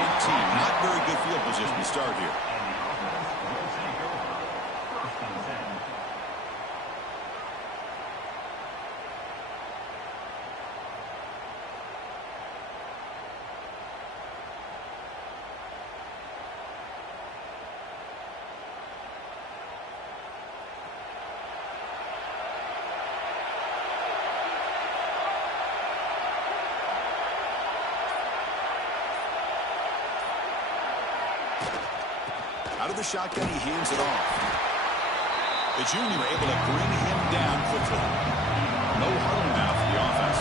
Not very good field position to start here. Out of the shotgun, he hands it off. The junior able to bring him down quickly. No huddle now for the offense.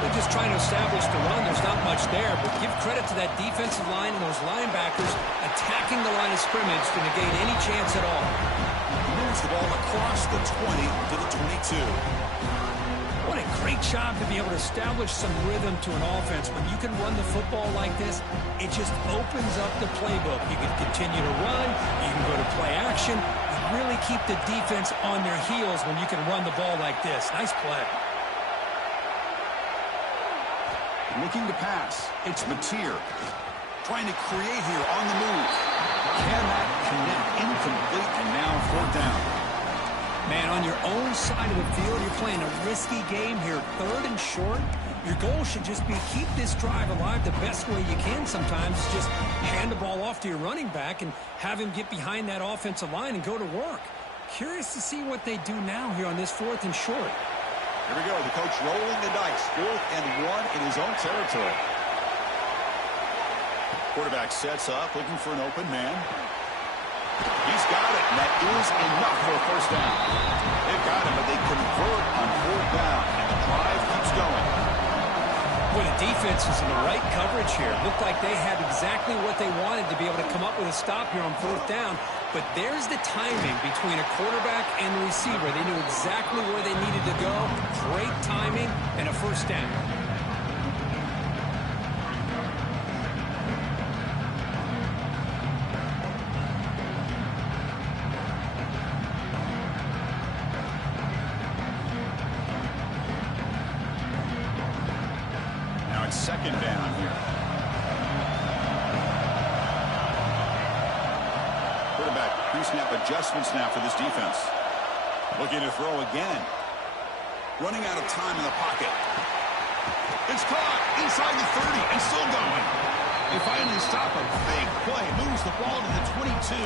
They're just trying to establish the run. There's not much there, but give credit to that defensive line and those linebackers attacking the line of scrimmage to negate any chance at all. He moves the ball across the 20 to the 22. What a great job to be able to establish some rhythm to an offense. When you can run the football like this, it just opens up the playbook. You can continue to run. You can go to play action. You really keep the defense on their heels when you can run the ball like this. Nice play. Looking to pass. It's Mateer. Trying to create here on the move. Cannot connect. Incomplete, and now 4th down. Man, on your own side of the field, you're playing a risky game here. 3rd and short. Your goal should just be keep this drive alive the best way you can sometimes. Just hand the ball off to your running back and have him get behind that offensive line and go to work. Curious to see what they do now here on this 4th and short. Here we go. The coach rolling the dice. 4th and 1 in his own territory. Quarterback sets up, looking for an open man. He's got it, and that is enough for a 1st down. They've got him, but they convert on 4th down, and the drive keeps going. Well, the defense is in the right coverage here. Looked like they had exactly what they wanted to be able to come up with a stop here on 4th down. But there's the timing between a quarterback and the receiver. They knew exactly where they needed to go. Great timing and a 1st down. Now it's 2nd down here. Quarterback pre-snap adjustments now for this defense. Looking to throw again. Running out of time in the pocket. It's caught inside the 30 and still going. They finally stop a big play. Moves the ball to the 22.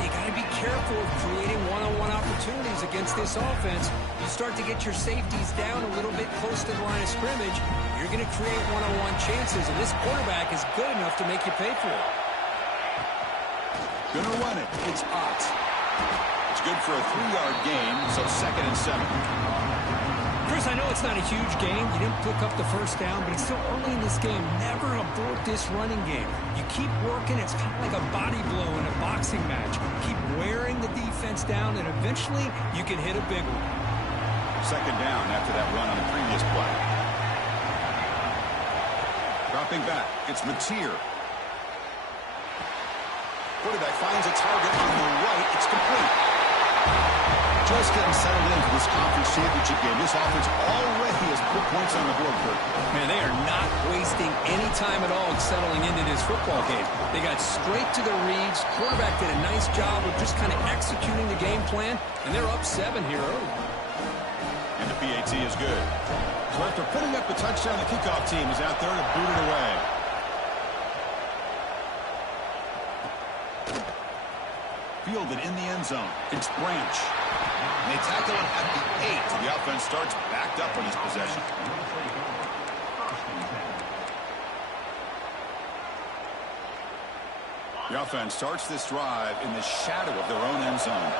You got to be careful of creating one-on-one opportunities against this offense. You start to get your safeties down a little bit close to the line of scrimmage, you're going to create one-on-one chances, and this quarterback is good enough to make you pay for it. Gonna run it. It's Ott. It's good for a 3-yard gain, so 2nd and 7. Chris, I know it's not a huge game. You didn't pick up the 1st down, but it's still early in this game. Never abort this running game. You keep working. It's kind of like a body blow in a boxing match. Keep wearing the defense down, and eventually you can hit a big one. 2nd down after that run on the previous play. Dropping back. It's Mateer. Quarterback finds a target on the right. It's complete. Just getting settled in for this conference championship game. This offense already has put points on the board, Kurt. Man, they are not wasting any time at all settling into this football game. They got straight to their reads. Quarterback did a nice job of just kind of executing the game plan, and they're up 7 here early. And the PAT is good. So after putting up the touchdown, the kickoff team is out there to boot it away. Fielded in the end zone. It's Branch. And they tackle him at the 8. So the offense starts backed up on his possession. The offense starts this drive in the shadow of their own end zone.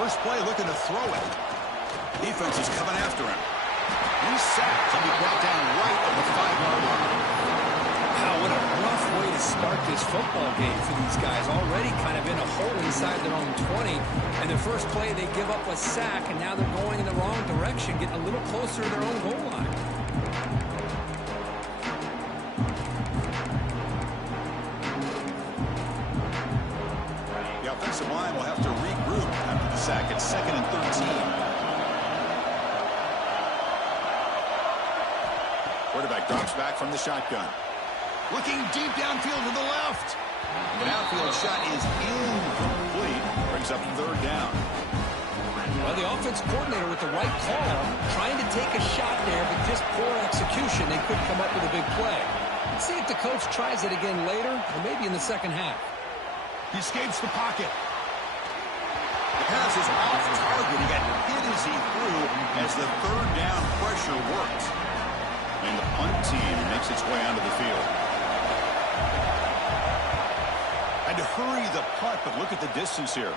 First play looking to throw it. Defense is coming after him. He's sacked and be brought down right at the 5-yard line. Wow, what a rough way to start this football game for these guys. Already kind of in a hole inside their own 20. And the first play, they give up a sack, and now they're going in the wrong direction, getting a little closer to their own goal line. The offensive line will have to regroup after the sack at 2nd and 13. Quarterback drops back from the shotgun. Looking deep downfield to the left. An outfield shot is incomplete. Brings up third down. Well, the offense coordinator with the right call, trying to take a shot there, but just poor execution. They couldn't come up with a big play. Let's see if the coach tries it again later, or maybe in the second half. He escapes the pocket. The pass is off target. He got hit as he threw as the third down pressure worked. And the punt team makes its way onto the field. Had to hurry the punt, but look at the distance here.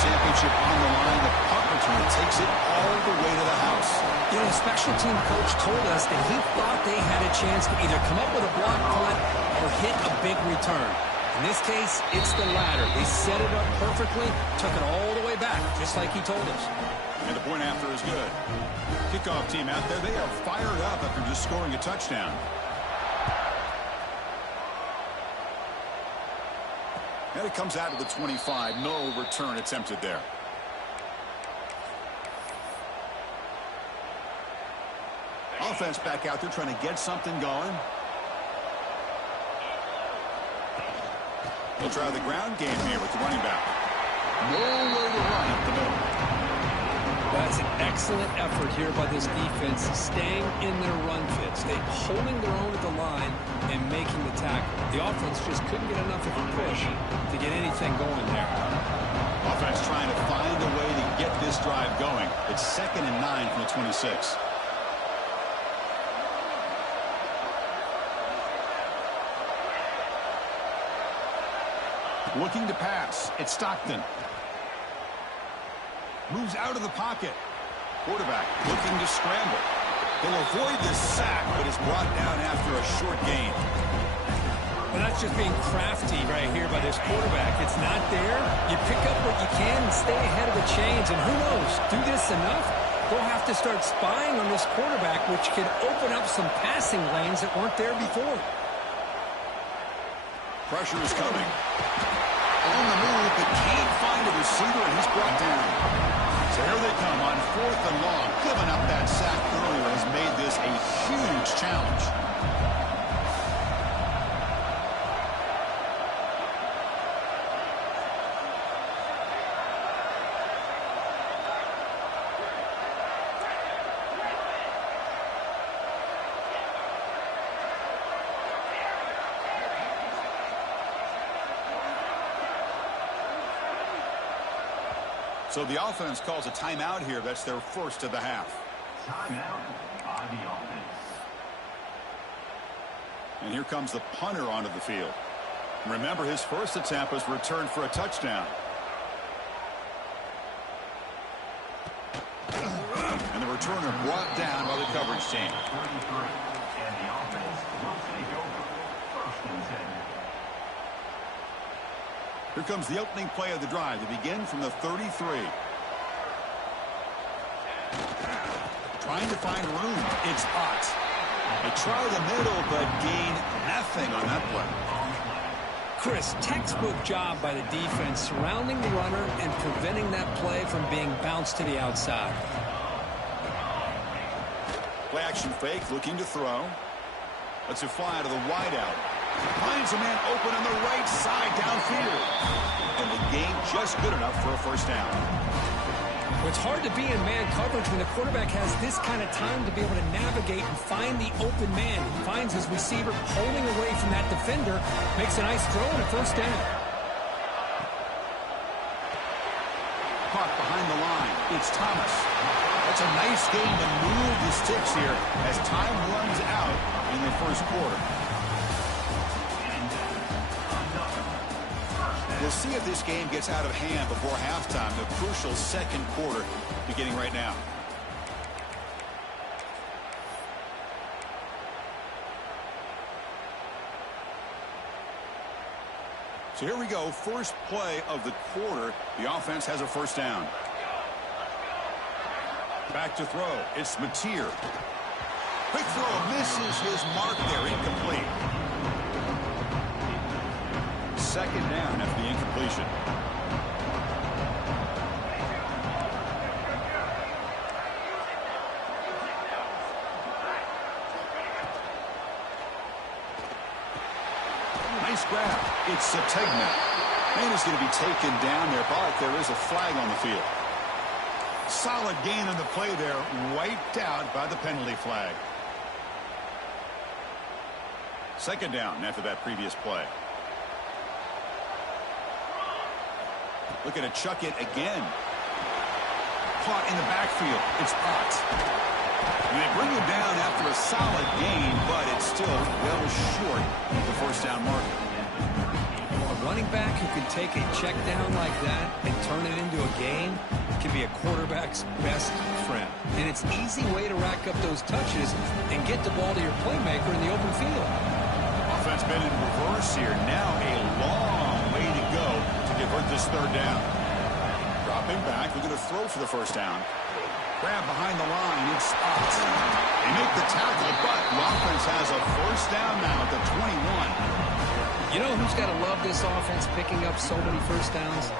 Championship on the line. The punt return takes it all the way to the house. You know, the special team coach told us that he thought they had a chance to either come up with a block punt or hit a big return. In this case, it's the latter. They set it up perfectly, took it all the way back, just like he told us. And the point after is good. Kickoff team out there, they are fired up after just scoring a touchdown. And it comes out of the 25. No return attempted there. Offense back out there trying to get something going. They'll try the ground game here with the running back. Nowhere to run up the middle. That's an excellent effort here by this defense, staying in their run fits. They holding their own at the line and making the tackle. The offense just couldn't get enough of a push to get anything going there. Offense trying to find a way to get this drive going. It's 2nd and 9 from the 26. Looking to pass. It's Stockton. Moves out of the pocket. Quarterback looking to scramble. He'll avoid the sack, but is brought down after a short gain. Well, that's just being crafty right here by this quarterback. It's not there. You pick up what you can and stay ahead of the chains. And who knows, do this enough, they'll have to start spying on this quarterback, which could open up some passing lanes that weren't there before. Pressure is coming. On the move, but can't find a receiver, and he's brought down. So here they come on 4th and long. Giving up that sack earlier has made this a huge challenge. So the offense calls a timeout here. That's their first of the half. Timeout by the offense. And here comes the punter onto the field. Remember, his first attempt was returned for a touchdown. And the returner brought down by the coverage team. 33, and the offense will take over. 1st and 10. Here comes the opening play of the drive to begin from the 33. Trying to find room. It's hot. They try the middle, but gain nothing on that play. Chris, textbook job by the defense surrounding the runner and preventing that play from being bounced to the outside. Play action fake, looking to throw. Lets it fly to the wideout. Finds a man open on the right side downfield. And the gain just good enough for a first down. It's hard to be in man coverage when the quarterback has this kind of time to be able to navigate and find the open man. He finds his receiver holding away from that defender, makes a nice throw and a first down. Caught behind the line. It's Thomas. That's a nice game to move the sticks here as time runs out in the first quarter. We'll see if this game gets out of hand before halftime. The crucial second quarter beginning right now. So here we go. First play of the quarter. The offense has a first down. Back to throw. It's Mateer. Quick throw misses his mark there, incomplete. Second down after the incompletion. Nice grab. It's Sategna. And he's going to be taken down there, but there is a flag on the field. Solid gain on the play there, wiped out by the penalty flag. Second down after that previous play. Looking to chuck it again. Caught in the backfield. It's Potts. And they bring him down after a solid gain, but it's still well short of the first down marker. A running back who can take a check down like that and turn it into a gain can be a quarterback's best friend. And it's an easy way to rack up those touches and get the ball to your playmaker in the open field. Offense been in reverse here. Now a long way to go to convert this third down. Dropping back, looking to throw for the first down. Grab behind the line, it's Spots. They make the tackle, but the offense has a first down now at the 21. You know who's got to love this offense picking up so many first downs?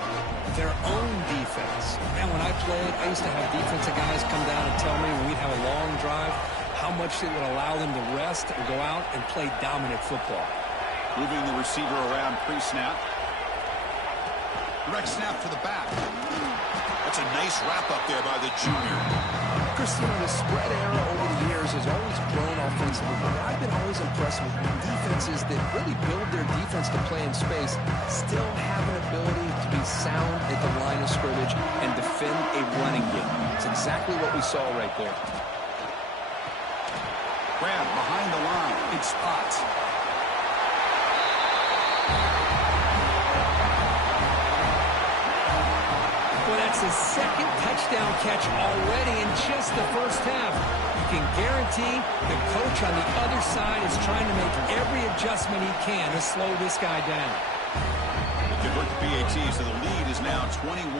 Their own defense. Man, when I played, I used to have defensive guys come down and tell me when we'd have a long drive how much it would allow them to rest and go out and play dominant football. Moving the receiver around pre-snap. Direct snap to the back. That's a nice wrap up there by the junior. Christine, the spread era over the years has always grown offensively, but I've been always impressed with defenses that really build their defense to play in space, still have an ability to be sound at the line of scrimmage and defend a running game. It's exactly what we saw right there. Grab behind the line. It's Spots. Well, that's his second touchdown catch already in just the first half. You can guarantee the coach on the other side is trying to make every adjustment he can to slow this guy down. They convert the PAT, so the lead is now 21.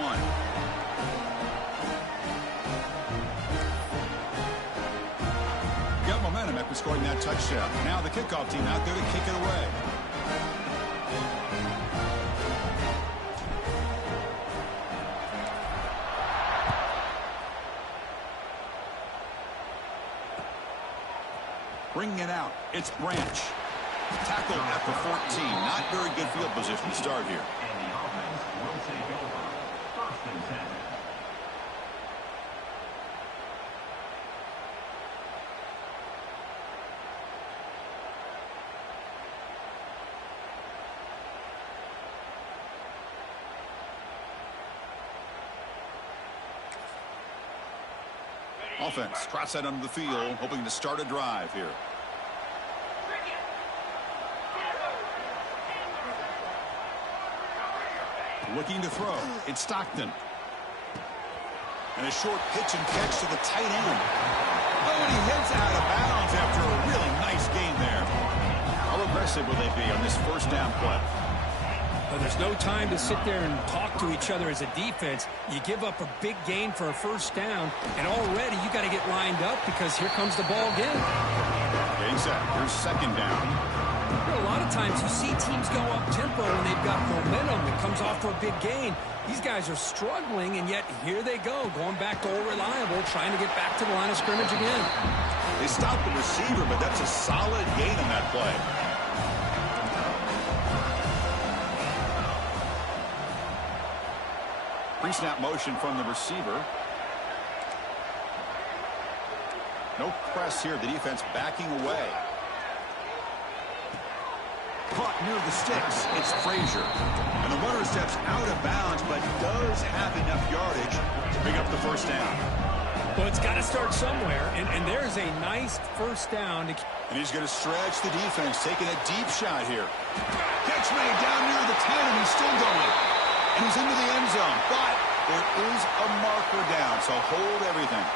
Got momentum after scoring that touchdown. Now the kickoff team out there to kick it away. Bringing it out, it's Branch. Tackled at the 14. Not very good field position to start here. And the offense will take over. First and 10. Offense trots that under the field, hoping to start a drive here. Looking to throw. It's Stockton. And a short pitch and catch to the tight end. Oh, and he heads out of bounds after a really nice gain there. How aggressive will they be on this first down play? Well, there's no time to sit there and talk to each other as a defense. You give up a big gain for a first down, and already you got to get lined up because here comes the ball again. Getting set. Here's second down. There are a lot of times you see teams go up tempo when they've got momentum that comes off for a big gain. These guys are struggling, and yet here they go, going back to old reliable, trying to get back to the line of scrimmage again. They stopped the receiver, but that's a solid gain on that play. Pre-snap motion from the receiver. No press here. The defense backing away. Caught near the sticks. It's Frazier. And the runner steps out of bounds, but does have enough yardage to pick up the first down. Well, it's got to start somewhere, and there's a nice first down. And he's going to stretch the defense, taking a deep shot here. Catch made down near the 10, and he's still going. And he's into the end zone, but there is a marker down, so hold everything.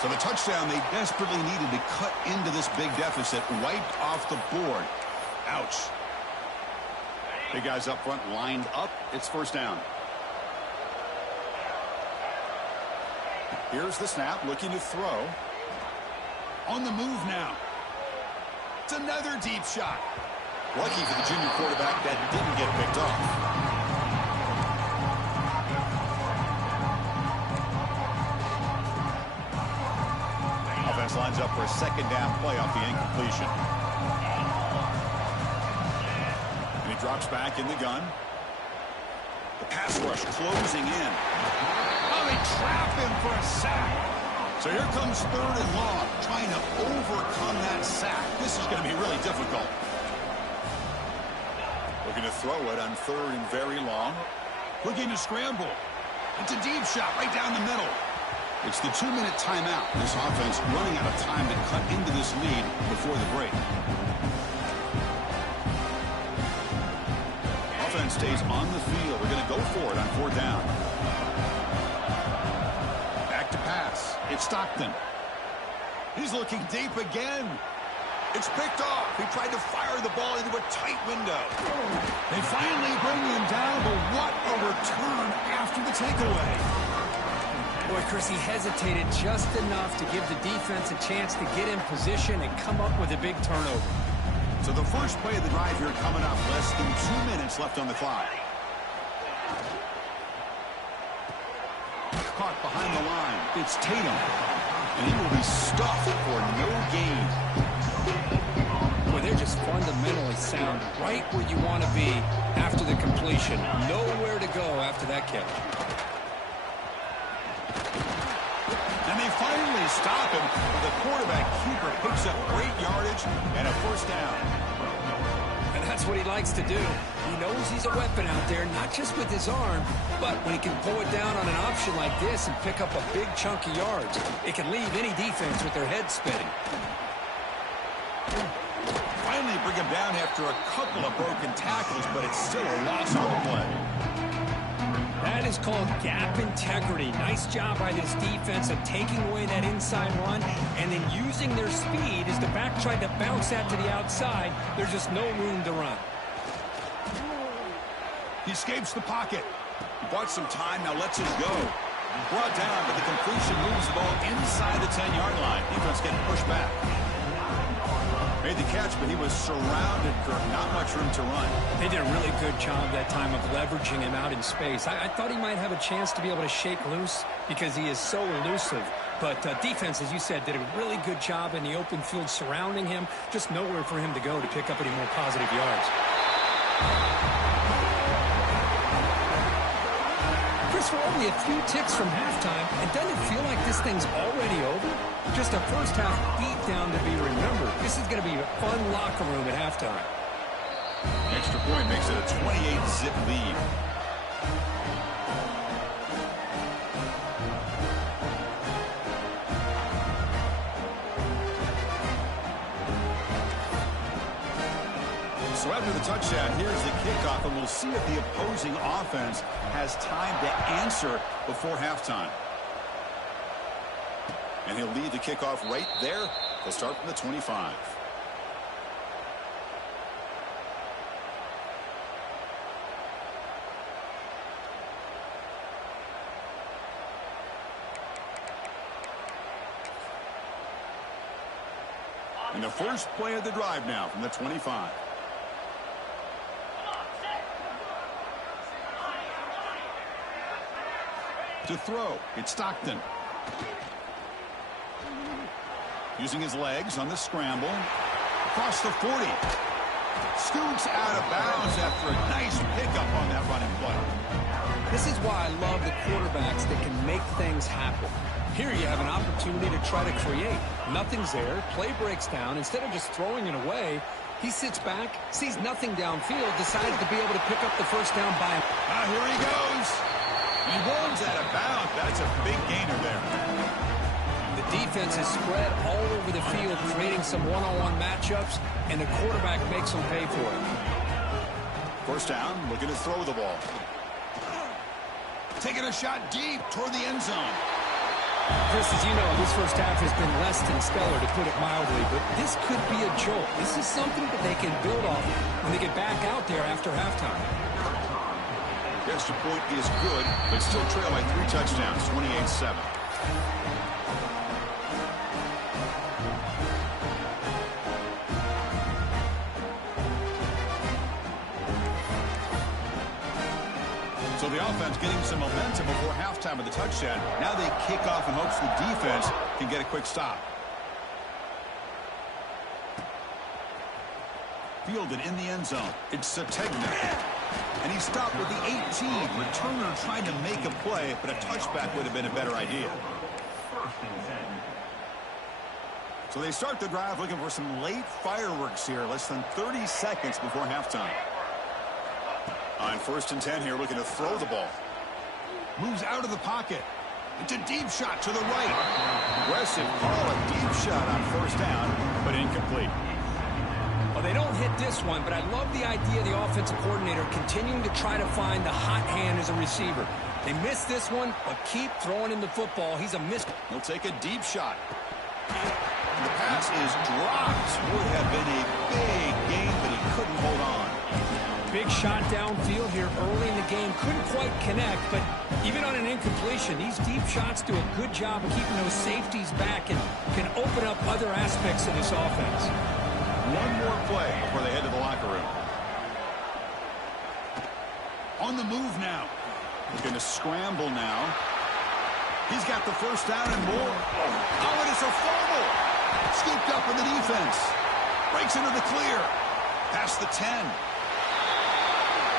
So the touchdown they desperately needed to cut into this big deficit, wiped off the board. Ouch. Big guys up front lined up. It's first down. Here's the snap, looking to throw. On the move now. It's another deep shot. Lucky for the junior quarterback that didn't get picked off. Offense lines up for a second down play off the incompletion. And he drops back in the gun. The pass rush closing in. Oh, they trap him for a sack. So here comes 3rd and long, trying to overcome that sack. This is going to be really difficult. Looking to throw it on 3rd and very long. Looking to scramble. It's a deep shot right down the middle. It's the 2-minute timeout. This offense running out of time to cut into this lead before the break. Offense stays on the field. We're going to go for it on 4th down. Back to pass. It's Stockton. He's looking deep again. It's picked off. He tried to fire the ball into a tight window. They finally bring him down, but what a return after the takeaway. Boy, Chris, he hesitated just enough to give the defense a chance to get in position and come up with a big turnover. So the first play of the drive here coming up. Less than 2 minutes left on the clock. Caught behind the line. It's Tatum. And he will be stuffed for no gain. Boy, they're just fundamentally sound. Right where you want to be after the completion. Nowhere to go after that catch. And they finally stop him. The quarterback keeper picks up great yardage and a 1st down. And that's what he likes to do. He knows he's a weapon out there, not just with his arm, but when he can pull it down on an option like this and pick up a big chunk of yards, it can leave any defense with their head spinning. Finally bring him down after a couple of broken tackles, but it's still a loss on the play. That is called gap integrity. Nice job by this defense of taking away that inside run and then using their speed as the back tried to bounce that to the outside. There's just no room to run. He escapes the pocket. He bought some time, now lets it go. Brought down, but the completion moves the ball inside the 10-yard line. Defense getting pushed back. Made the catch, but he was surrounded, Kirk. Not much room to run. They did a really good job that time of leveraging him out in space. I thought he might have a chance to be able to shake loose because he is so elusive. But defense, as you said, did a really good job in the open field surrounding him. Just nowhere for him to go to pick up any more positive yards. Chris, we're only a few ticks from halftime, and doesn't it feel like this thing's already over? Just a first-half beatdown to be remembered. This is going to be a fun locker room at halftime. Extra point makes it a 28-zip lead. So after the touchdown, here's the kickoff, and we'll see if the opposing offense has time to answer before halftime. And he'll lead the kickoff right there. They'll start from the 25. And the first play of the drive now from the 25. To throw, it's Stockton. Using his legs on the scramble. Across the 40. Scoots out of bounds after a nice pickup on that running play. This is why I love the quarterbacks that can make things happen. Here you have an opportunity to try to create. Nothing's there. Play breaks down. Instead of just throwing it away, he sits back, sees nothing downfield, decides to be able to pick up the first down by him. Here he goes. He runs out of bounds. That's a big gainer there. The defense is spread all over the field, creating some one-on-one matchups, and the quarterback makes them pay for it. First down, looking to throw the ball. Taking a shot deep toward the end zone. Chris, as you know, this first half has been less than stellar, to put it mildly, but this could be a jolt. This is something that they can build off when they get back out there after halftime. The extra point is good, but still trail by 3 touchdowns, 28-7. So the offense getting some momentum before halftime with the touchdown. Now they kick off in hopes the defense can get a quick stop. Fielded in the end zone. It's Sategna. And he stopped with the 18. Returner trying to make a play, but a touchback would have been a better idea. So they start the drive looking for some late fireworks here. Less than 30 seconds before halftime. On 1st and 10 here, looking to throw the ball. Moves out of the pocket. It's a deep shot to the right. Aggressive call, a deep shot on 1st down, but incomplete. Well, they don't hit this one, but I love the idea of the offensive coordinator continuing to try to find the hot hand as a receiver. They missed this one, but keep throwing him the football. He's a miss. He'll take a deep shot. And the pass is dropped. Would have been a big gain, but he couldn't hold on. Big shot downfield here early in the game. Couldn't quite connect, but even on an incompletion, these deep shots do a good job of keeping those safeties back and can open up other aspects of this offense. One more play before they head to the locker room. On the move now. Going to scramble now. He's got the 1st down and more. Oh, and it's a fumble. Scooped up in the defense. Breaks into the clear. Past the 10.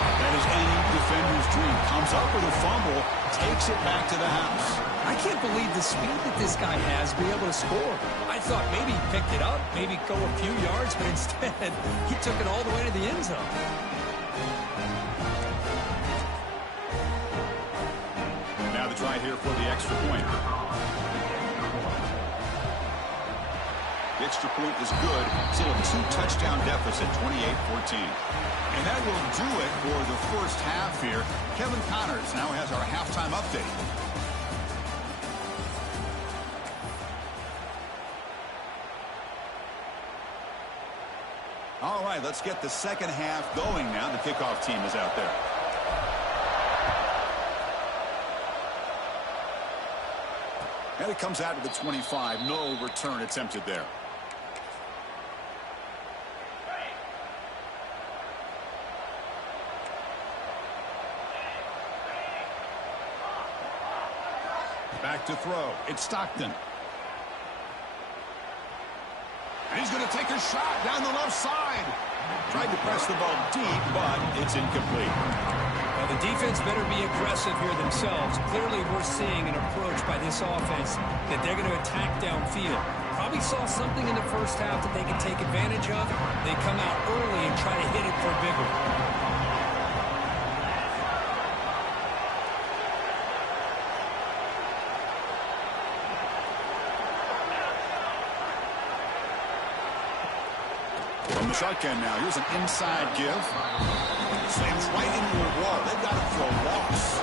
That is any defender's dream. Comes up with a fumble, takes it back to the house. I can't believe the speed that this guy has to be able to score. I thought maybe he picked it up, maybe go a few yards, but instead he took it all the way to the end zone. Now the try here for the extra point. The extra point is good. Still a 2-touchdown deficit, 28-14. And that will do it for the 1st half here. Kevin Connors now has our halftime update. All right, let's get the 2nd half going now. The kickoff team is out there. And it comes out to the 25. No return attempted there. Back to throw. It's Stockton. And he's going to take a shot down the left side. Tried to press the ball deep, but it's incomplete. Well, the defense better be aggressive here themselves. Clearly, we're seeing an approach by this offense that they're going to attack downfield. Probably saw something in the 1st half that they can take advantage of. They come out early and try to hit it for a big one. Shotgun now. Here's an inside give. Slams right into a wall. They've got him for a loss.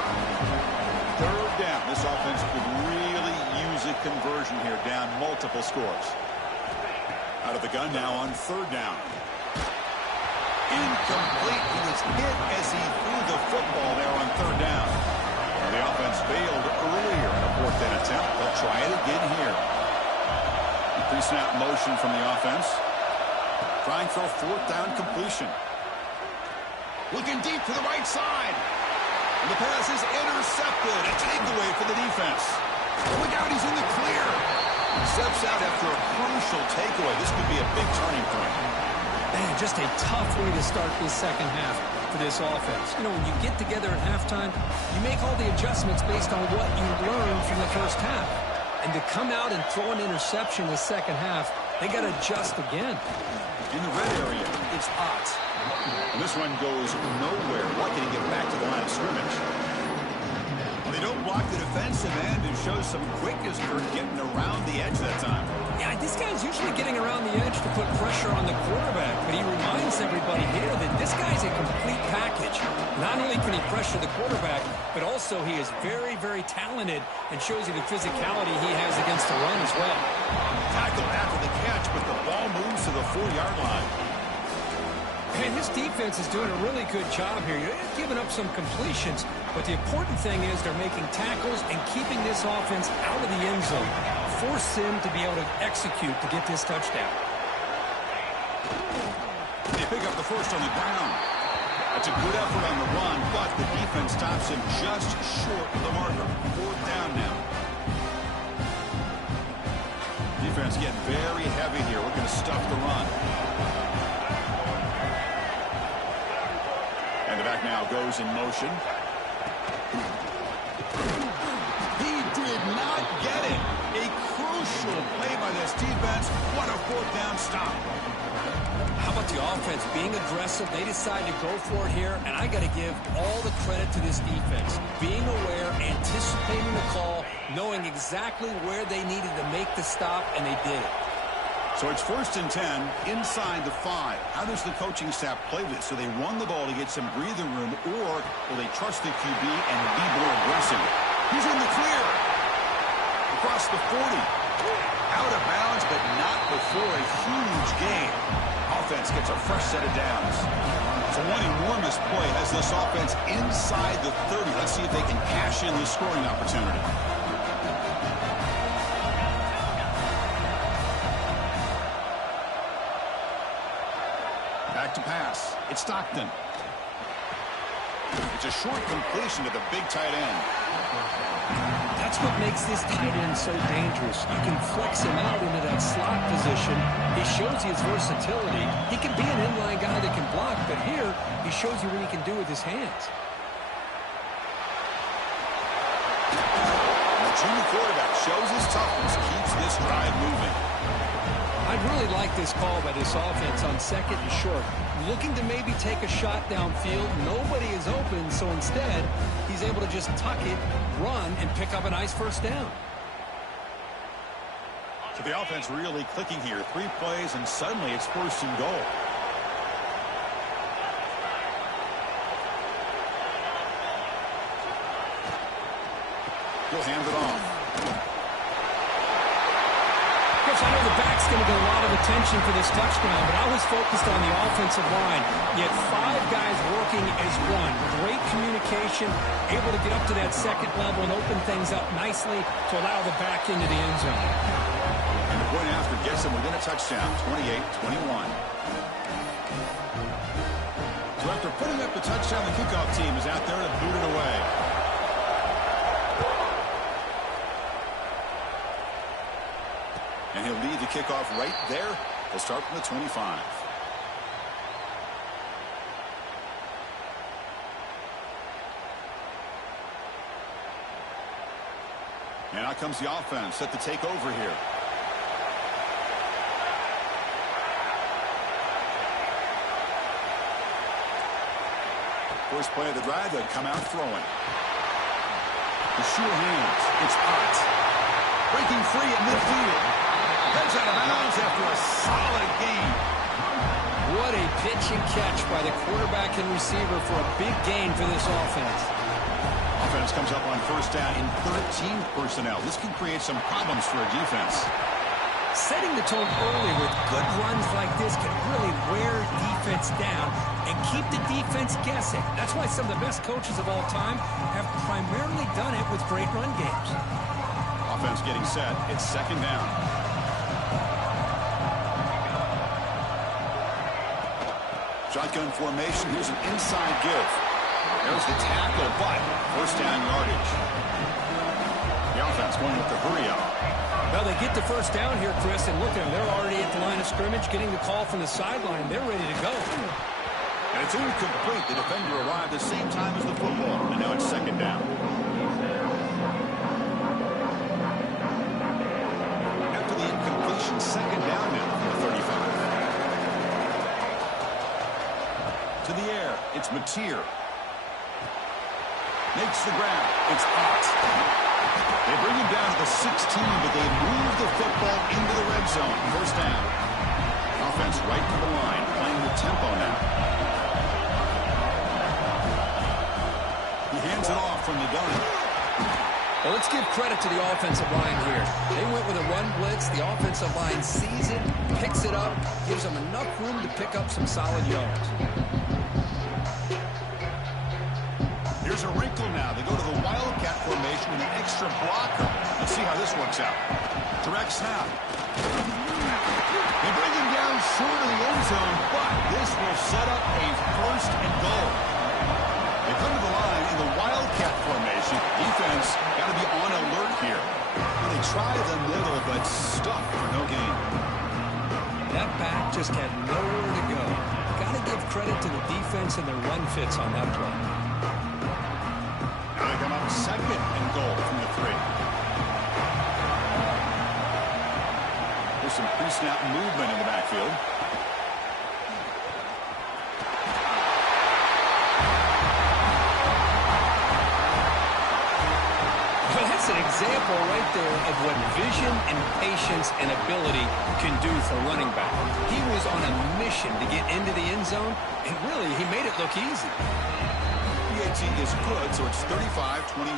3rd down. This offense could really use a conversion here, down multiple scores. Out of the gun now on 3rd down. Incomplete. He was hit as he threw the football there on 3rd down. The offense failed earlier in a 4th down attempt. They'll try it again here. Pre-snap motion from the offense. Trying for a 4th down completion. Looking deep to the right side. And the pass is intercepted. A takeaway for the defense. Look out, he's in the clear. Steps out after a crucial takeaway. This could be a big turning point. Man, just a tough way to start this 2nd half for this offense. You know, when you get together at halftime, you make all the adjustments based on what you learned from the 1st half. And to come out and throw an interception in the 2nd half, they got to adjust again. In the red area, it's hot. And this one goes nowhere. Lucky to get back to the line of scrimmage. Well, they don't block the defensive end and show some quickness for getting around the edge that time. Yeah, this guy's usually getting around the edge to put pressure on the quarterback, but he reminds everybody here that this guy's a complete package. Not only can he pressure the quarterback, but also he is very, very talented and shows you the physicality he has against the run as well. Tackled after the catch, but the ball moves to the 4-yard line. And this defense is doing a really good job here. You're giving up some completions, but the important thing is they're making tackles and keeping this offense out of the end zone. Force them to be able to execute to get this touchdown. They pick up the 1st on the ground. A That's a good effort on the run, but the defense stops him just short of the marker. 4th down now. Defense getting very heavy here. We're going to stuff the run. And the back now goes in motion. He did not get it. A crucial play by this defense. What a 4th down stop. How about the offense being aggressive? They decide to go for it here, and I got to give all the credit to this defense. Being aware, anticipating the call, knowing exactly where they needed to make the stop, and they did it. So it's 1st and 10 inside the 5. How does the coaching staff play this? So they run the ball to get some breathing room, or will they trust the QB and be more aggressive? He's in the clear. Across the 40. Out of bounds, but not before a huge gain. Offense gets a fresh set of downs. So one enormous play has this offense inside the 30. Let's see if they can cash in this scoring opportunity. Back to pass. It's Stockton. It's a short completion to the big tight end. That's what makes this tight end so dangerous. You can flex him out into that slot position. He shows you his versatility. He can be an inline guy that can block, but here he shows you what he can do with his hands. The junior quarterback shows his toughness, keeps this drive moving. I really like this call by this offense on 2nd and short. Looking to maybe take a shot downfield. Nobody is open, so instead, he's able to just tuck it, run, and pick up a nice 1st down. So the offense really clicking here. 3 plays, and suddenly it's 1st and goal. He'll hand it off. I know the back's going to get a lot of attention for this touchdown, but I was focused on the offensive line. Yet 5 guys working as one. Great communication, able to get up to that 2nd level and open things up nicely to allow the back into the end zone. And the point after gets him within a touchdown, 28-21. So after putting up the touchdown, the kickoff team is out there to boot it away. And he'll lead the kickoff right there. He'll start from the 25. And out comes the offense set to take over here. First play of the drive, they come out throwing. The sure hands. It's Ott. Breaking free at midfield. Heads out of bounds after a solid gain. What a pitch and catch by the quarterback and receiver for a big gain for this offense. Offense comes up on 1st down in 13 personnel. This can create some problems for a defense. Setting the tone early with good runs like this can really wear defense down and keep the defense guessing. That's why some of the best coaches of all time have primarily done it with great run games. Offense getting set. It's 2nd down. Shotgun formation. Here's an inside give. There's the tackle, but 1st down yardage. The offense going with the hurry up. Well, they get the 1st down here, Chris, and look at them. They're already at the line of scrimmage, getting the call from the sideline. They're ready to go. And it's incomplete. The defender arrived at the same time as the football, and now it's 2nd down. After the incompletion, 2nd down now from the 35. To the air, it's Mateer. Makes the grab. It's Ott. They bring him down to the 16, but they move the football into the red zone. 1st down. Offense right to the line, playing the tempo now. He hands it off from the gun. Well, let's give credit to the offensive line here. They went with a run blitz. The offensive line sees it, picks it up, gives them enough room to pick up some solid yards. Here's a wrinkle now. They go to the Wildcat formation with an extra blocker. Let's see how this works out. Direct snap. They bring him down short of the end zone, but this will set up a 1st and goal. come to the line in the Wildcat formation. Defense got to be on alert here. Well, they try the middle, but stuck for no gain. That back just had nowhere to go. Got to give credit to the defense and their run fits on that play. Now they come up second and goal from the 3. There's some pre-snap movement in the backfield. Well, that's an example right there of what vision and patience and ability can do for a running back. He was on a mission to get into the end zone, and really, he made it look easy. PAT is good, so it's 35-21.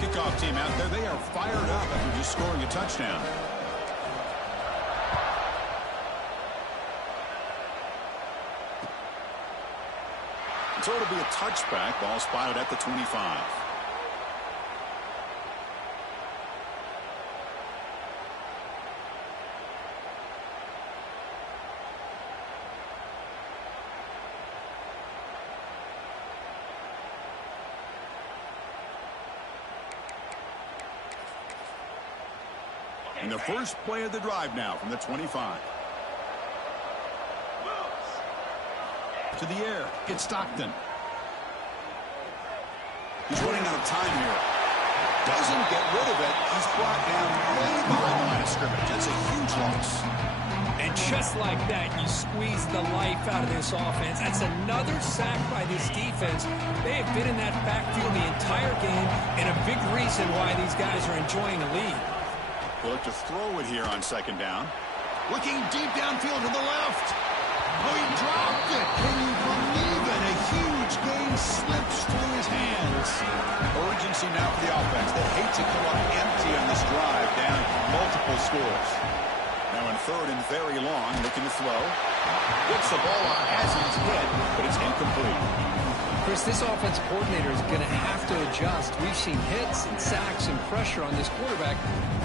Kickoff team out there, they are fired up after just scoring a touchdown. So it'll be a touchback. Ball spotted at the 25. And the first play of the drive now from the 25. To the air. It's Stockton. He's running out of time here. Doesn't get rid of it. He's brought down way behind the line of scrimmage. That's a huge loss. And just like that, you squeeze the life out of this offense. That's another sack by this defense. They have been in that backfield the entire game, and a big reason why these guys are enjoying a lead. We'll look to throw it here on second down. Looking deep downfield to the left. Oh, he dropped it. Can you believe it? A huge gain slips through his hands. Urgency now for the offense. They hate to come up empty on this drive, down multiple scores. Now in third and very long, looking to throw. Gets the ball up as he's hit, but it's incomplete. Chris, this offensive coordinator is going to have to adjust. We've seen hits and sacks and pressure on this quarterback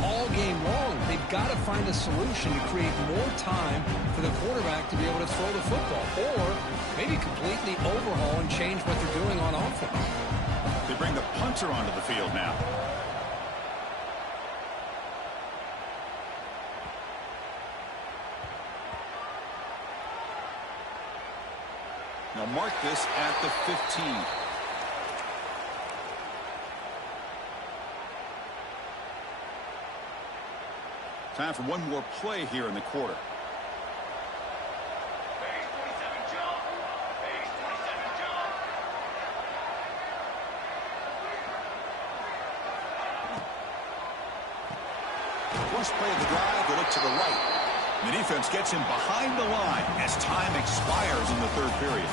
all game long. They've got to find a solution to create more time for the quarterback to be able to throw the football, or maybe completely overhaul and change what they're doing on offense. They bring the punter onto the field now. Now mark this at the 15. Time for one more play here in the quarter. First play of the drive, they look to the right. The defense gets him behind the line as time expires in the third period.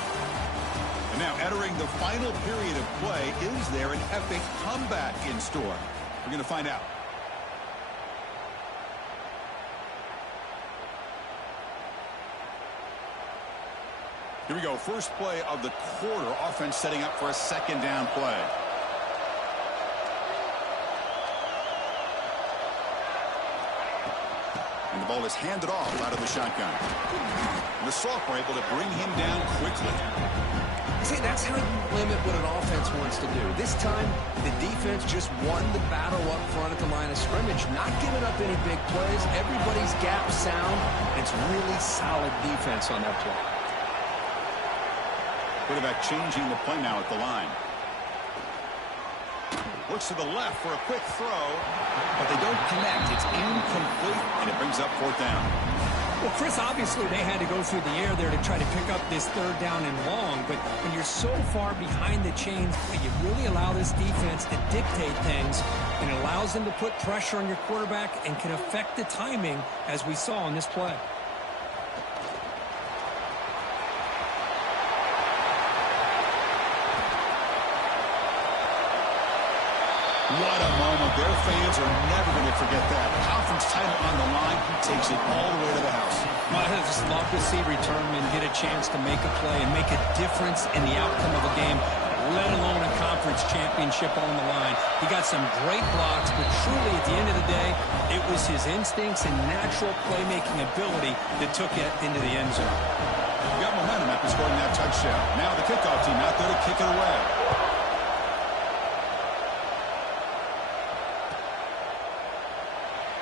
And now entering the final period of play, is there an epic comeback in store? We're going to find out. Here we go. First play of the quarter. Offense setting up for a second down play. And the ball is handed off out of the shotgun. And the sophomore able to bring him down quickly. See, that's how you limit what an offense wants to do. This time, the defense just won the battle up front at the line of scrimmage, not giving up any big plays. Everybody's gap sound. It's really solid defense on that play. Quarterback changing the play now at the line. Looks to the left for a quick throw, but they don't connect. It's incomplete, and it brings up fourth down. Well, Chris, obviously they had to go through the air there to try to pick up this third down and long, but when you're so far behind the chains, you really allow this defense to dictate things, and it allows them to put pressure on your quarterback and can affect the timing, as we saw on this play. What a moment. Their fans are never going to forget that. Conference title on the line. He takes it all the way to the house. Well, I just love to see returnmen get a chance to make a play and make a difference in the outcome of a game, let alone a conference championship on the line. He got some great blocks, but truly, at the end of the day, it was his instincts and natural playmaking ability that took it into the end zone. You got momentum after scoring that touchdown. Now the kickoff team out there to kick it away.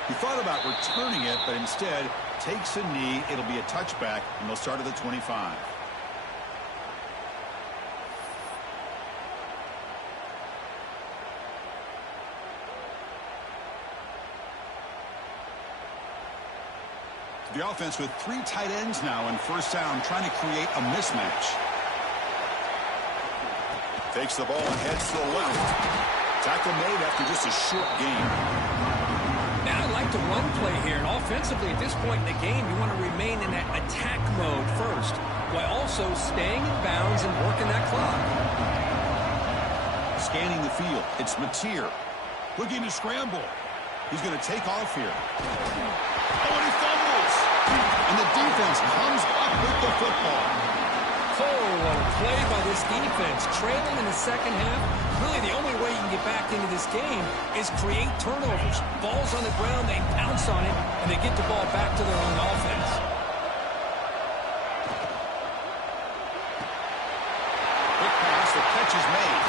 He thought about returning it, but instead takes a knee. It'll be a touchback, and they'll start at the 25. The offense with 3 tight ends now in first down, trying to create a mismatch. Takes the ball and heads to the left. Tackle made after just a short gain. Now I like the run play here, and offensively at this point in the game, you want to remain in that attack mode first, while also staying in bounds and working that clock. Scanning the field, it's Mateer. Looking to scramble. He's going to take off here. Oh, and he fumbles. And the defense comes up with the football. Oh, what a play by this defense. Trailing in the second half, really the only way you can get back into this game is create turnovers. Ball's on the ground, they pounce on it, and they get the ball back to their own offense. Quick pass, the catch is made.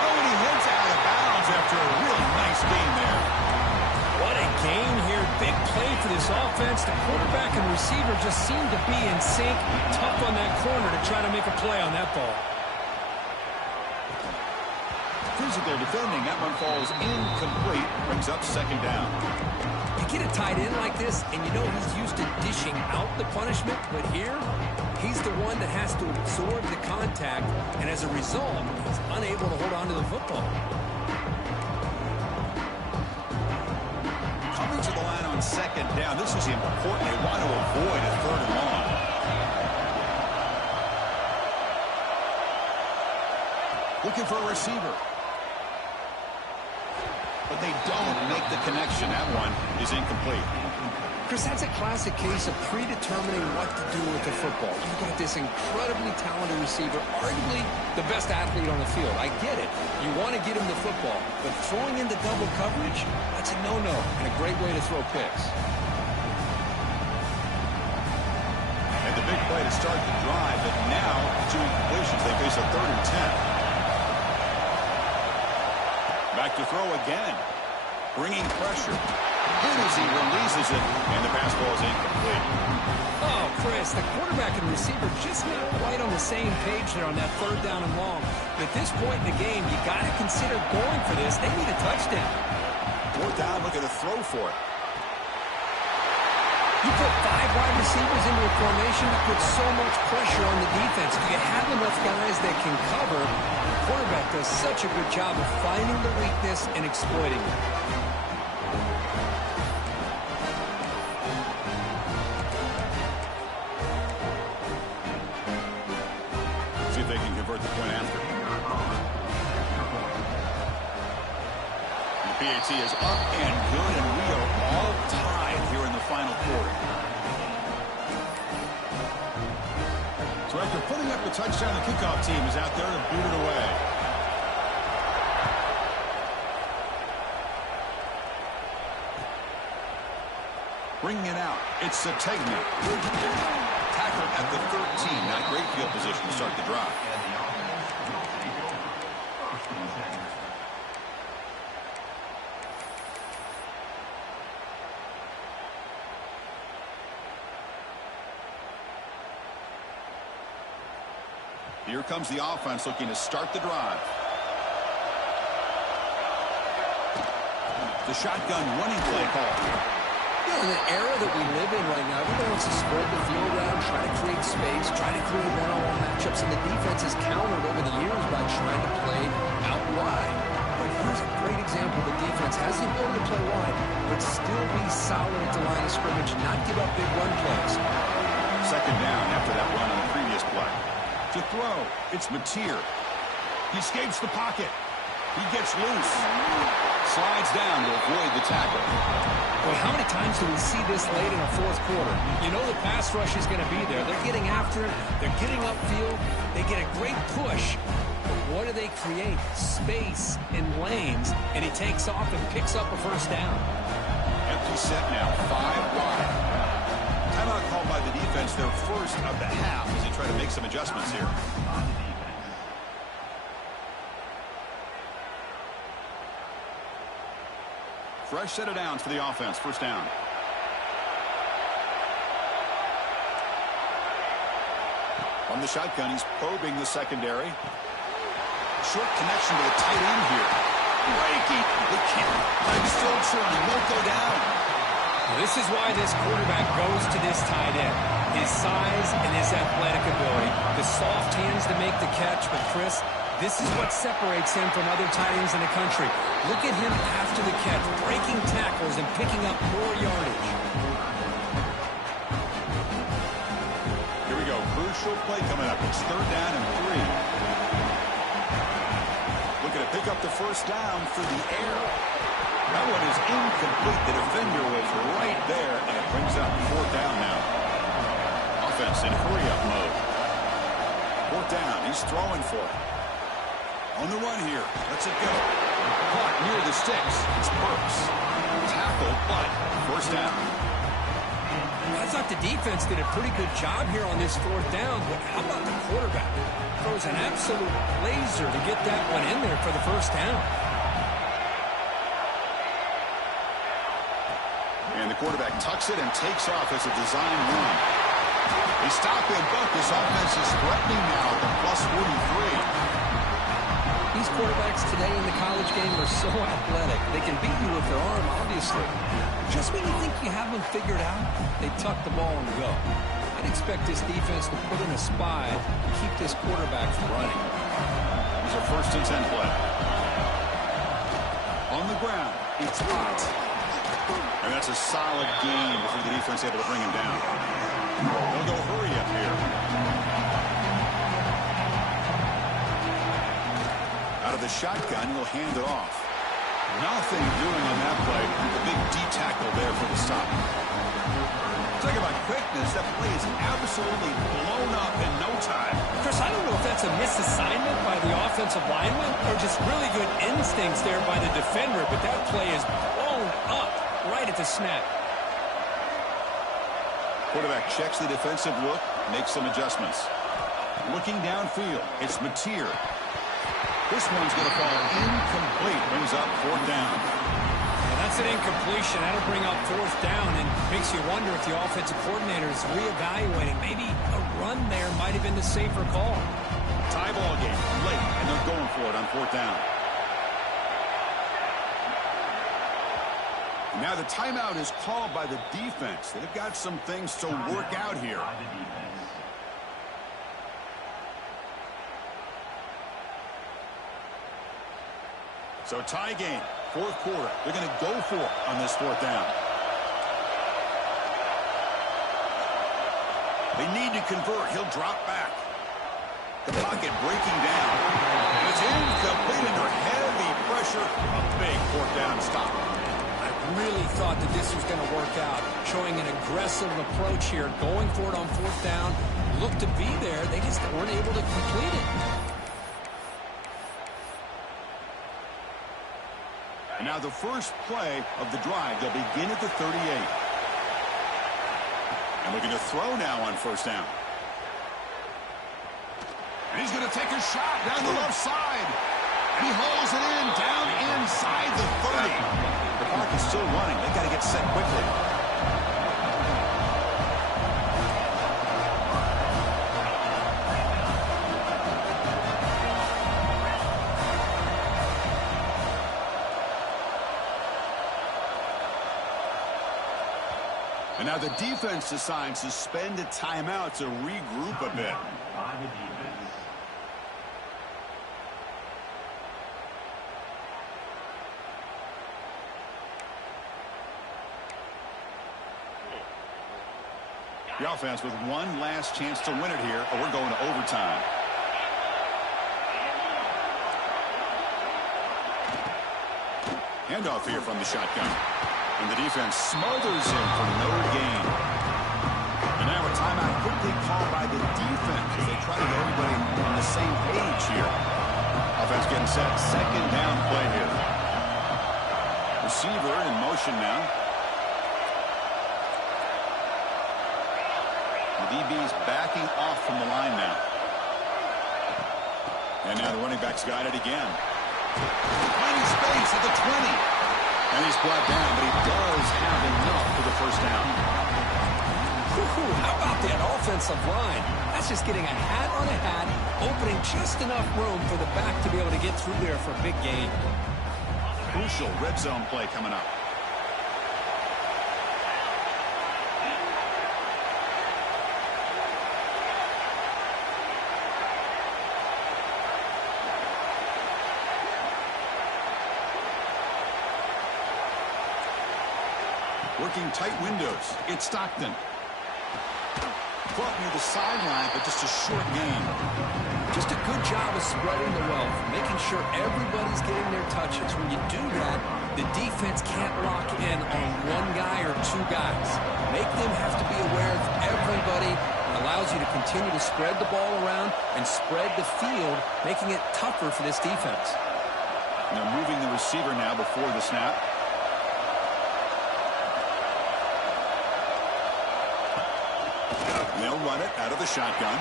Oh, and he heads out of bounds after a really nice game there. What a game here. Big play for this offense. The quarterback and receiver just seem to be in sync. Tough on that corner to try to make a play on that ball. Physical defending. That one falls incomplete. Brings up second down. You get a tight end like this, and you know he's used to dishing out the punishment, but here, he's the one that has to absorb the contact, and as a result, he's unable to hold on to the football. Coming to the line on second down. This is important. They want to avoid a third and long. Looking for a receiver. But they don't make the connection. That one is incomplete. Chris, that's a classic case of predetermining what to do with the football. You've got this incredibly talented receiver, arguably the best athlete on the field. I get it. You want to get him the football, but throwing into double coverage, that's a no-no and a great way to throw picks. And the big play to start the drive, but now 2 incompletions. They face a 3rd and 10. Back to throw again. Bringing pressure. Good as he releases it, and the pass ball is incomplete. Oh, Chris, the quarterback and receiver just not quite on the same page there on that 3rd down and long. But at this point in the game, you got to consider going for this. They need a touchdown. 4th down, look at a throw for it. You put 5 wide receivers into a formation that puts so much pressure on the defense. Do you have enough guys that can cover? The quarterback does such a good job of finding the weakness and exploiting it. See if they can convert the point after. The PAT is up and good, and we are all tied here in the final quarter. So after putting up the touchdown, the kickoff team is out there to boot it away. Bringing it out, it's Sategna. Tackle at the 13. Not great field position to start the drive. Here comes the offense looking to start the drive. The shotgun running play call. You know, in the era that we live in right now, everybody wants to spread the field out, try to create space, try to create one-on-one matchups, and the defense has countered over the years by trying to play out wide. But here's a great example. The defense has the ability to play wide, but still be solid at the line of scrimmage, not give up big run plays. Second down after that run on the previous play. To throw, it's Mateer. He escapes the pocket. He gets loose. Slides down to avoid the tackle. Well, how many times do we see this late in a 4th quarter? You know the pass rush is going to be there. They're getting after it. They're getting upfield. They get a great push. What do they create? Space and lanes, and he takes off and picks up a first down. Empty set now, 5 wide. Timeout called by the defense, their first of the half, as they try to make some adjustments here. Fresh set of downs for the offense. First down. On the shotgun, he's probing the secondary. Short connection to the tight end here. Breaking. They can't. I'm still churning. Won't go down. This is why this quarterback goes to this tight end. His size and his athletic ability. The soft hands to make the catch. But, Chris, this is what separates him from other tight ends in the country. Look at him after the catch, breaking tackles and picking up more yardage. Here we go. Crucial play coming up. It's 3rd down and 3. Looking to pick up the first down through the air. That one is incomplete. The defender was right there, and it brings up 4th down now. Offense in hurry-up mode. 4th down. He's throwing for it. On the run here. Lets it go. Caught near the sticks. It's Burks. Tackled, but first down. I thought the defense did a pretty good job here on this 4th down, but how about the quarterback? Throws an absolute laser to get that one in there for the first down. And the quarterback tucks it and takes off as a design run. They stop him, but this offense is threatening now at the plus 43. These quarterbacks today in the college game are so athletic. They can beat you with their arm, obviously. Just when you think you have them figured out, they tuck the ball and go. I'd expect this defense to put in a spy and keep this quarterback from running. Here's a 1st and 10 play. On the ground, it's hot. And that's a solid gain before the defense able to bring him down. They'll go hurry up here. Out of the shotgun, he'll hand it off. Nothing doing on that play. The big D tackle there for the stop. Talk about quickness. That play is absolutely blown up in no time. Chris, I don't know if that's a misassignment by the offensive lineman or just really good instincts there by the defender, but that play is blown up right at the snap. Quarterback checks the defensive look, makes some adjustments. Looking downfield, it's Mateer. This one's going to fall incomplete. Brings up 4th down. Yeah, that's an incompletion. That'll bring up 4th down and makes you wonder if the offensive coordinator is reevaluating. Maybe a run there might have been the safer call. Tie ball game, late, and they're going for it on 4th down. And now the timeout is called by the defense. They've got some things to work out here. So tie game, 4th quarter. They're going to go for it on this 4th down. They need to convert. He'll drop back. The pocket breaking down. And it's incomplete under heavy pressure. A big 4th down stop. I really thought that this was going to work out. Showing an aggressive approach here. Going for it on 4th down. Looked to be there. They just weren't able to complete it. And now the first play of the drive. They'll begin at the 38. And looking to throw now on 1st down. And he's going to take a shot down the left side. And he hauls it in down inside the 30. The clock is still running. They got to get set quickly. And now the defense decides to spend a timeout to regroup a bit. The offense with one last chance to win it here, or we're going to overtime. Handoff here from the shotgun. And the defense smothers him for no gain. And now a timeout quickly called by the defense as they try to get everybody on the same page here. defense getting set. Second down play here. Receiver in motion now. The DB's backing off from the line now. And now the running back's got it again. Finding space at the 20. And he's brought down, but he does have enough for the first down. How about that offensive line? That's just getting a hat on a hat, opening just enough room for the back to be able to get through there for a big gain. Crucial red zone play coming up. Working tight windows. It's Stockton. Caught near the sideline, but just a short gain. Just a good job of spreading the wealth, making sure everybody's getting their touches. When you do that, the defense can't lock in on one guy or two guys. Make them have to be aware of everybody. It allows you to continue to spread the ball around and spread the field, making it tougher for this defense. They're moving the receiver now before the snap. They'll run it out of the shotgun.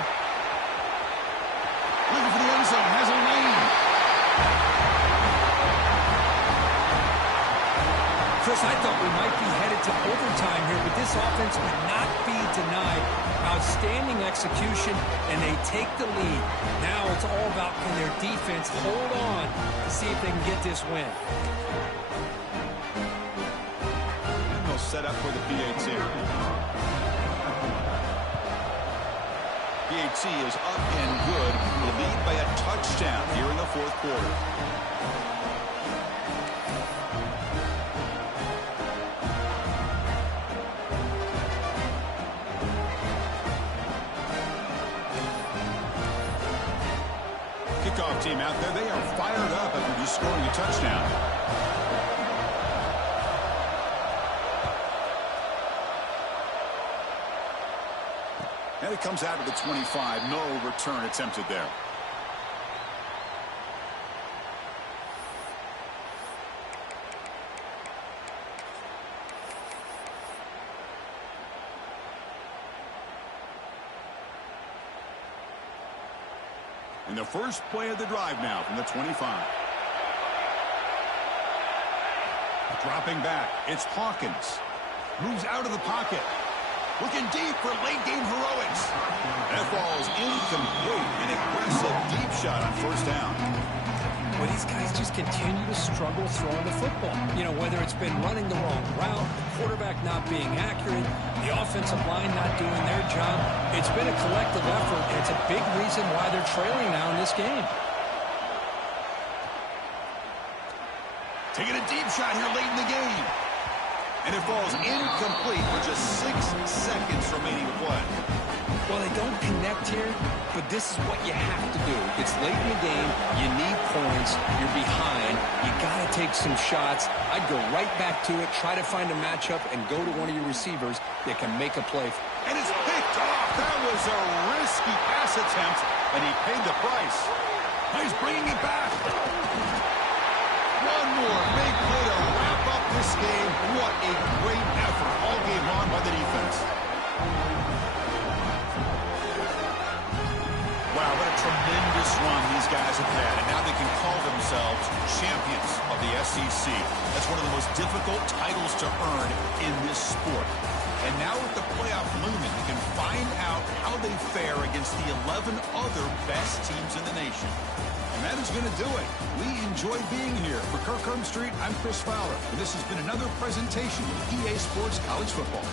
Looking for the end zone. Has a lane. Chris, I thought we might be headed to overtime here, but this offense would not be denied. Outstanding execution, and they take the lead. Now it's all about can their defense hold on to see if they can get this win. And they'll set up for the PAT. PAT is up and good. The lead by a touchdown here in the fourth quarter. Kickoff team out there. They are fired up after just scoring a touchdown. And it comes out of the 25. No return attempted there. And the first play of the drive now from the 25. Dropping back. It's Hawkins. Moves out of the pocket. Looking deep for late-game heroics. That falls incomplete. An aggressive deep shot on first down. Well, these guys just continue to struggle throwing the football. You know, whether it's been running the wrong route, the quarterback not being accurate, the offensive line not doing their job. It's been a collective effort, and it's a big reason why they're trailing now in this game. Taking a deep shot here late in the game. And it falls incomplete with just 6 seconds remaining to play. Well, they don't connect here, but this is what you have to do. It's late in the game. You need points. You're behind. You got to take some shots. I'd go right back to it, try to find a matchup, and go to one of your receivers that can make a play. And it's picked off. That was a risky pass attempt, and he paid the price. Now he's bringing it back. One more big play to wrap up this game. What a great effort all game long by the defense. Wow, what a tremendous run these guys have had, and now they can call themselves champions of the SEC. That's one of the most difficult titles to earn in this sport. And now with the playoff looming, you can find out how they fare against the 11 other best teams in the nation. And that is going to do it. We enjoy being here. For Kirk Street, I'm Chris Fowler, and this has been another presentation of EA Sports College Football.